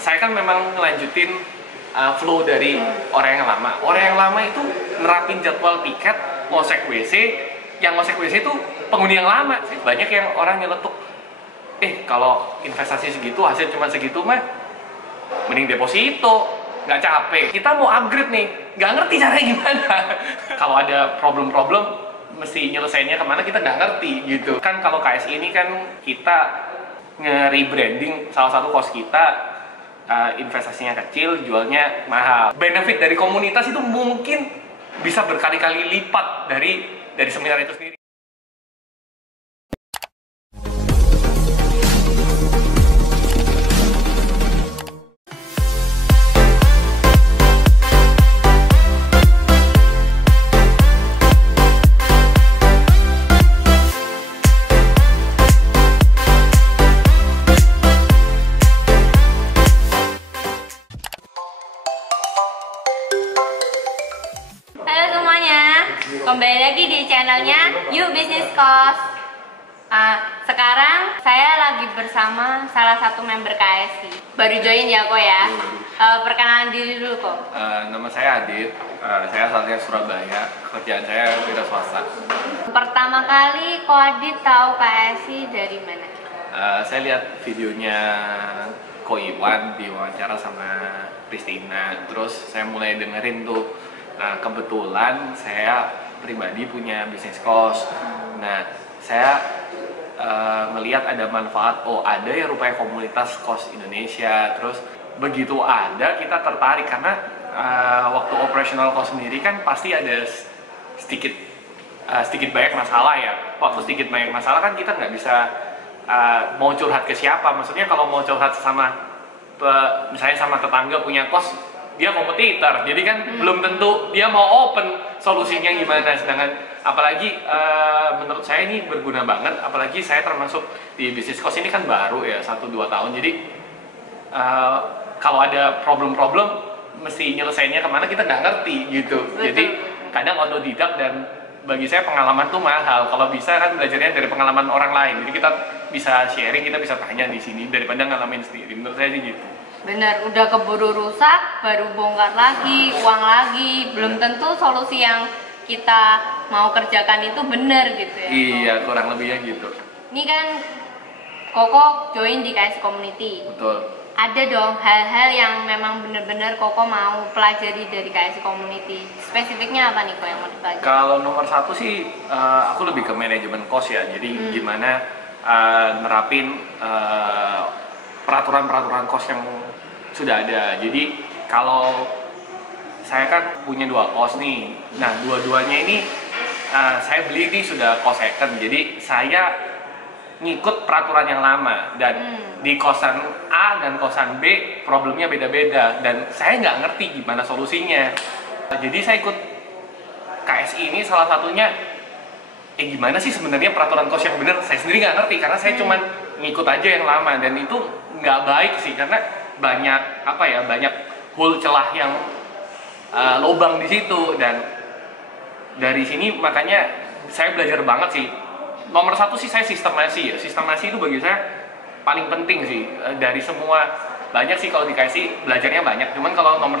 saya kan memang ngelanjutin flow dari orang yang lama. Orang yang lama itu nerapin jadwal tiket, ngosek WC, yang ngosek WC itu penghuni yang lama. Banyak yang orang nyeletuk, kalau investasi segitu, hasil cuma segitu mah, mending deposito, nggak capek. Kita mau upgrade nih, nggak ngerti caranya gimana. Kalau ada problem-problem, mesti nyelesainnya kemana kita nggak ngerti gitu. Kan kalau KSI ini kan kita nge-rebranding salah satu kos kita, investasinya kecil, jualnya mahal. Benefit dari komunitas itu mungkin bisa berkali-kali lipat dari seminar itu sendiri. Kembali lagi di channelnya You Business Cost. Sekarang saya lagi bersama salah satu member KSI. Baru join ya kok ya. Perkenalan diri dulu kok. Nama saya Adit. Saya asalnya Surabaya. Kerjaan saya wira swasta. Pertama kali kok Adit tahu KSI dari mana? Saya lihat videonya Ko Iwan diwawancara sama Christina. Terus saya mulai dengerin tuh. Nah, kebetulan saya pribadi punya bisnis kos. Nah, saya melihat ada manfaat, ada ya rupanya komunitas kos Indonesia. Terus begitu ada, kita tertarik karena waktu operasional kos sendiri kan pasti ada sedikit banyak masalah ya. Waktu sedikit banyak masalah kan kita nggak bisa mau curhat ke siapa. Maksudnya kalau mau curhat misalnya sama tetangga punya kos, dia kompetitor, jadi kan belum tentu dia mau open solusinya gimana. Sedangkan apalagi menurut saya ini berguna banget, apalagi saya termasuk di bisnis kos ini kan baru ya 1-2 tahun. Jadi kalau ada problem-problem mesti nyelesainnya kemana kita nggak ngerti gitu. Betul. Jadi kadang otodidak, dan bagi saya pengalaman tuh mahal. Kalau bisa kan belajarnya dari pengalaman orang lain, jadi kita bisa sharing, kita bisa tanya di sini daripada ngalamin sendiri. Menurut saya sih gitu. Bener, udah keburu rusak, baru bongkar lagi, uang lagi, belum tentu solusi yang kita mau kerjakan itu bener gitu ya. Iya, kurang lebihnya gitu. Ini kan Koko join di KSI Community. Betul. Ada dong hal-hal yang memang bener-bener Koko mau pelajari dari KSI Community. Spesifiknya apa nih Kok yang mau dipelajari? Kalau nomor satu sih, aku lebih ke manajemen kos ya. Jadi gimana nerapin peraturan-peraturan kos yang sudah ada. Jadi kalau saya kan punya 2 kos nih. Nah, dua-duanya ini saya beli ini sudah kos second. Jadi saya ngikut peraturan yang lama, dan di kosan A dan kosan B problemnya beda-beda, dan saya nggak ngerti gimana solusinya. Jadi saya ikut KSI ini salah satunya, gimana sih sebenarnya peraturan kos yang benar? Saya sendiri nggak ngerti karena saya cuman ngikut aja yang lama, dan itu nggak baik sih karena banyak banyak hole celah yang lubang di situ. Dan dari sini makanya saya belajar banget sih. Nomor satu sih saya sistemasi ya. Sistemasi itu bagi saya paling penting sih dari semua. Banyak sih kalau di KSI belajarnya banyak, cuman kalau nomor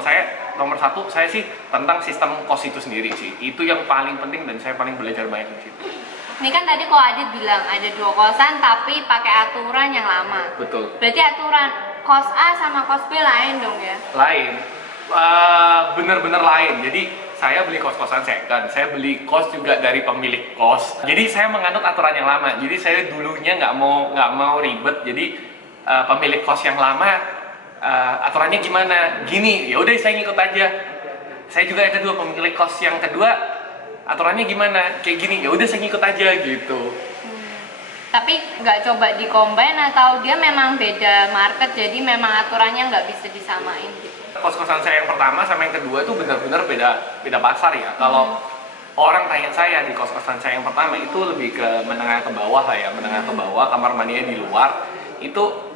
satu saya sih tentang sistem kos itu sendiri sih. Itu yang paling penting dan saya paling belajar banyak di situ. Ini kan tadi kok Adit bilang ada 2 kosan tapi pakai aturan yang lama. Betul. Berarti aturan kos A sama kos B lain dong ya? Lain. Bener-bener lain. Jadi saya beli kos-kosan second, saya beli kos juga dari pemilik kos. Jadi saya menganut aturan yang lama. Jadi saya dulunya nggak mau ribet. Jadi pemilik kos yang lama aturannya gimana? Gini, ya udah saya ngikut aja. Saya juga yang kedua, pemilik kos yang kedua aturannya gimana? Kayak gini, ya udah saya ngikut aja gitu. Tapi nggak coba di-combine atau dia memang beda market, jadi memang aturannya nggak bisa disamain gitu? Kos-kosan saya yang pertama sama yang kedua itu benar-benar beda pasar ya. Kalau orang tanya saya di kos-kosan saya yang pertama itu lebih ke menengah ke bawah lah ya, menengah ke bawah, kamar mandinya di luar. Itu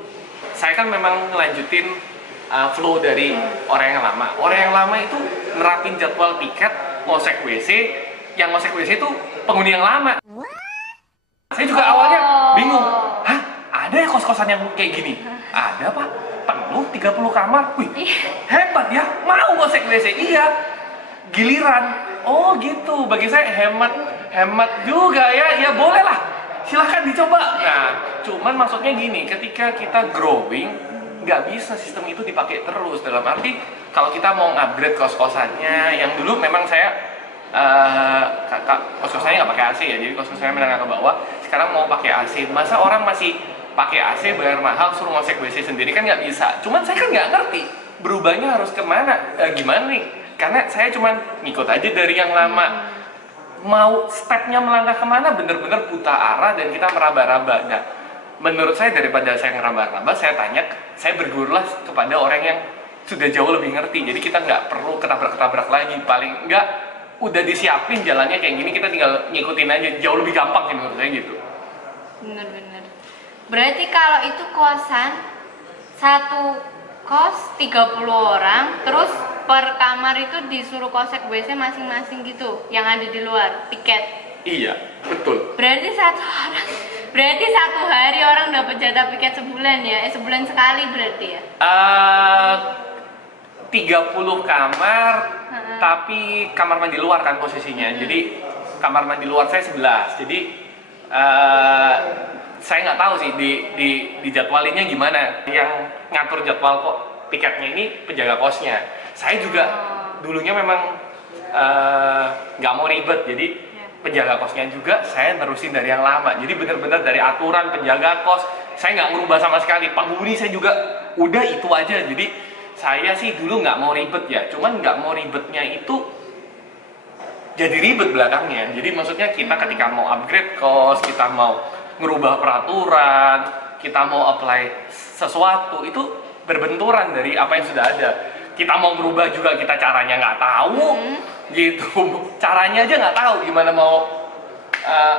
saya kan memang ngelanjutin flow dari orang yang lama. Orang yang lama itu nerapin jadwal tiket, ngosek WC, yang ngosek WC itu penghuni yang lama. Saya juga awalnya bingung, ada ya kos-kosan yang kayak gini? Ada Pak, penuh penuh 30 kamar. Wih, hebat ya, mau ngosek WC. Iya, giliran. Oh gitu, bagi saya hemat juga ya. Ya boleh lah, silahkan dicoba. Nah, cuman maksudnya gini, ketika kita growing, nggak bisa sistem itu dipakai terus. Dalam arti, kalau kita mau upgrade kos-kosannya, yang dulu memang saya kos-kosannya nggak pakai AC ya, jadi kos-kosannya menengah ke bawah. Sekarang mau pakai AC, masa orang masih pakai AC bayar mahal suruh ngosek WC sendiri, kan nggak bisa. Cuman saya kan nggak ngerti berubahnya harus kemana, gimana nih, karena saya cuman ngikut aja dari yang lama. Mau stepnya melangkah kemana bener-bener buta arah dan kita meraba-raba. Nah, menurut saya daripada saya ngeraba-raba, saya tanya, saya bergurulah kepada orang yang sudah jauh lebih ngerti. Jadi kita nggak perlu ketabrak-ketabrak lagi, paling nggak udah disiapin jalannya kayak gini, kita tinggal ngikutin aja, jauh lebih gampang sih menurut saya gitu. Bener-bener. Berarti kalau itu kosan, satu kos 30 orang, terus per kamar itu disuruh kosek WC masing-masing gitu, yang ada di luar, tiket. Iya, betul. Berarti satu hari orang dapat jatah piket sebulan ya? Sebulan sekali berarti ya? 30 kamar, tapi kamar mandi luar kan posisinya. Jadi kamar mandi luar saya 11. Jadi saya nggak tahu sih di jadwalinnya gimana. Yang ngatur jadwal kok tiketnya ini penjaga kosnya. Saya juga dulunya memang nggak mau ribet, jadi penjaga kosnya juga saya nerusin dari yang lama. Jadi benar-benar dari aturan penjaga kos saya nggak merubah sama sekali. Penghuni saya juga udah itu aja. Jadi saya sih dulu nggak mau ribet ya, cuman nggak mau ribetnya itu jadi ribet belakangnya. Jadi maksudnya kita ketika mau upgrade kos, kita mau ngerubah peraturan, kita mau apply sesuatu, itu berbenturan dari apa yang sudah ada. Kita mau berubah juga, kita caranya nggak tahu, gitu. Caranya aja nggak tahu gimana mau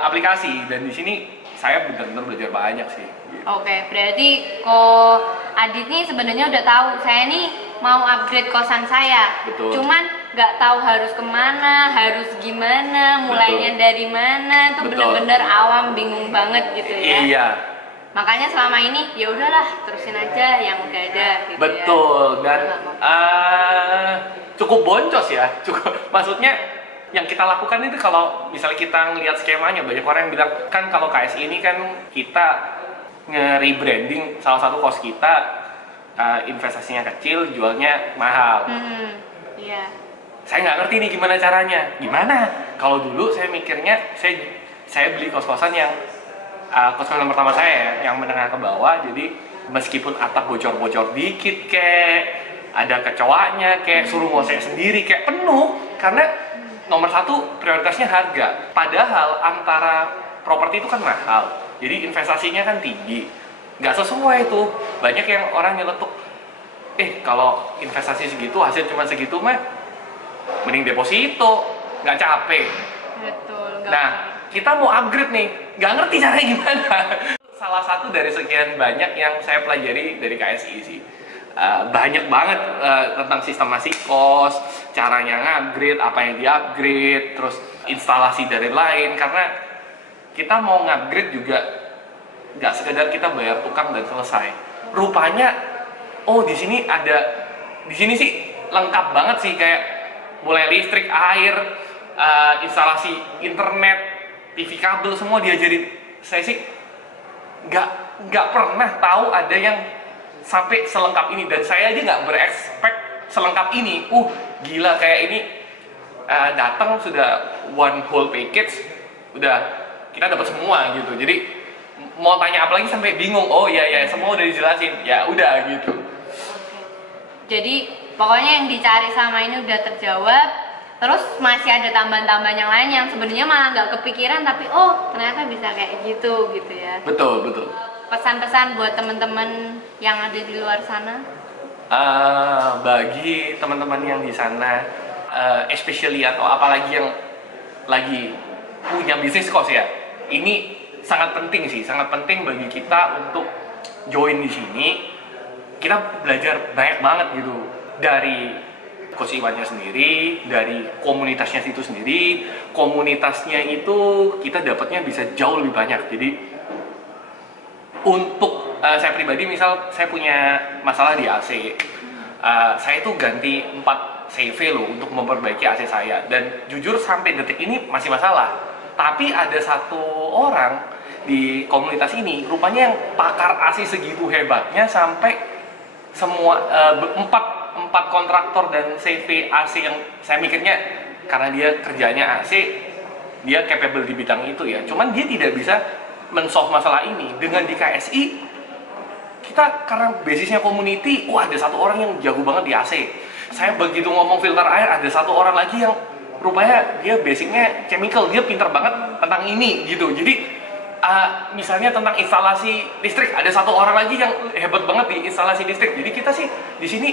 aplikasi. Dan di sini saya benar-benar belajar banyak sih. Oke, berarti kok Adit nih sebenarnya udah tahu saya nih mau upgrade kosan saya. Betul. Cuman nggak tahu harus kemana, harus gimana, mulainya dari mana, tuh bener-bener awam, bingung banget gitu ya. Iya. Makanya selama ini ya udahlah terusin aja yang udah ada. Gitu betul ya. Dan cukup boncos ya. Maksudnya yang kita lakukan itu kalau misalnya kita ngelihat skemanya, banyak orang yang bilang kan kalau KSI ini kan kita nge-rebranding salah satu kos kita, investasinya kecil, jualnya mahal. Iya. Saya nggak ngerti nih gimana caranya. Gimana? Kalau dulu saya mikirnya, saya beli kos-kosan yang kos-kosan pertama saya yang menengah ke bawah. Jadi meskipun atap bocor-bocor dikit kayak ada kecoaknya, kayak suruh ngosek sendiri, kayak penuh. Karena nomor satu prioritasnya harga. Padahal antara properti itu kan mahal. Jadi investasinya kan tinggi, nggak sesuai tuh. Banyak yang orang nyeletuk, kalau investasi segitu hasil cuma segitu mah, mending deposito, nggak capek. Betul. Nah, kita mau upgrade nih, nggak ngerti caranya gimana. Salah satu dari sekian banyak yang saya pelajari dari KSI sih. Banyak banget tentang sistemasi kos, caranya ngupgrade, apa yang di-upgrade, terus instalasi dari lain. Karena kita mau ngupgrade juga nggak sekedar kita bayar tukang dan selesai. Rupanya, di sini sih lengkap banget sih, kayak mulai listrik, air, instalasi internet, TV kabel, semua diajarin. Saya sih nggak pernah tahu ada yang sampai selengkap ini, dan saya aja nggak berekspek selengkap ini. Gila, kayak ini datang sudah one whole package, udah kita dapat semua gitu. Jadi mau tanya apa lagi sampai bingung. Oh iya semua udah dijelasin. Ya udah gitu. Jadi pokoknya yang dicari sama ini udah terjawab. Terus masih ada tambahan-tambahan yang lain yang sebenarnya malah nggak kepikiran, tapi ternyata bisa kayak gitu ya. Betul. Pesan-pesan buat teman-teman yang ada di luar sana? Bagi teman-teman yang di sana, especially atau apalagi yang lagi punya bisnis kos ya, ini sangat penting sih, sangat penting bagi kita untuk join di sini. Kita belajar banyak banget gitu dari Coach Iwannya sendiri, dari komunitasnya itu sendiri. Komunitasnya itu kita dapatnya bisa jauh lebih banyak. Jadi untuk saya pribadi misal saya punya masalah di AC, saya tuh ganti 4 CV loh untuk memperbaiki AC saya, dan jujur sampai detik ini masih masalah. Tapi ada satu orang di komunitas ini rupanya yang pakar AC segitu hebatnya sampai semua empat kontraktor dan CV AC yang saya mikirnya karena dia kerjanya AC, dia capable di bidang itu ya. Cuman dia tidak bisa men-solve masalah ini. Dengan di KSI, kita karena basisnya community, wah ada satu orang yang jago banget di AC. Saya begitu ngomong filter air, ada satu orang lagi yang rupanya dia basicnya chemical, dia pinter banget tentang ini gitu. Jadi misalnya tentang instalasi listrik, ada satu orang lagi yang hebat banget di instalasi listrik. Jadi kita sih di sini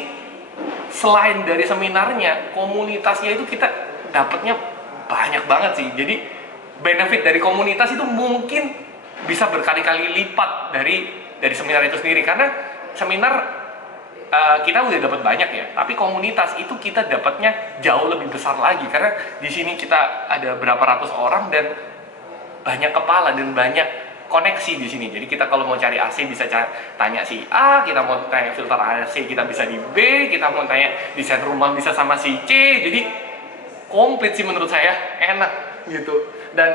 selain dari seminarnya, komunitasnya itu kita dapatnya banyak banget sih. Jadi benefit dari komunitas itu mungkin bisa berkali-kali lipat dari seminar itu sendiri, karena seminar kita udah dapat banyak ya, tapi komunitas itu kita dapatnya jauh lebih besar lagi, karena di sini kita ada berapa ratus orang dan banyak kepala dan banyak koneksi di sini. Jadi kita kalau mau cari AC bisa tanya si A, kita mau tanya filter AC kita bisa di B, kita mau tanya desain rumah bisa sama si C. Jadi komplit sih menurut saya, enak gitu. Dan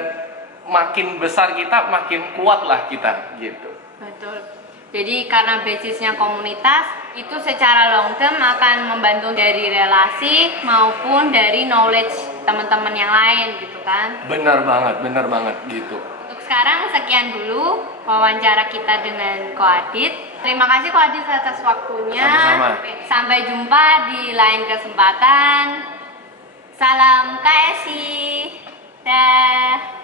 makin besar kita, makin kuat lah kita gitu. Betul. Jadi karena basisnya komunitas, itu secara long term akan membantu dari relasi maupun dari knowledge teman-teman yang lain gitu kan. Benar banget gitu. Untuk sekarang sekian dulu wawancara kita dengan Ko Adit. Terima kasih Ko Adit atas waktunya. Sama-sama. Sampai jumpa di lain kesempatan. Salam KSI. Dah.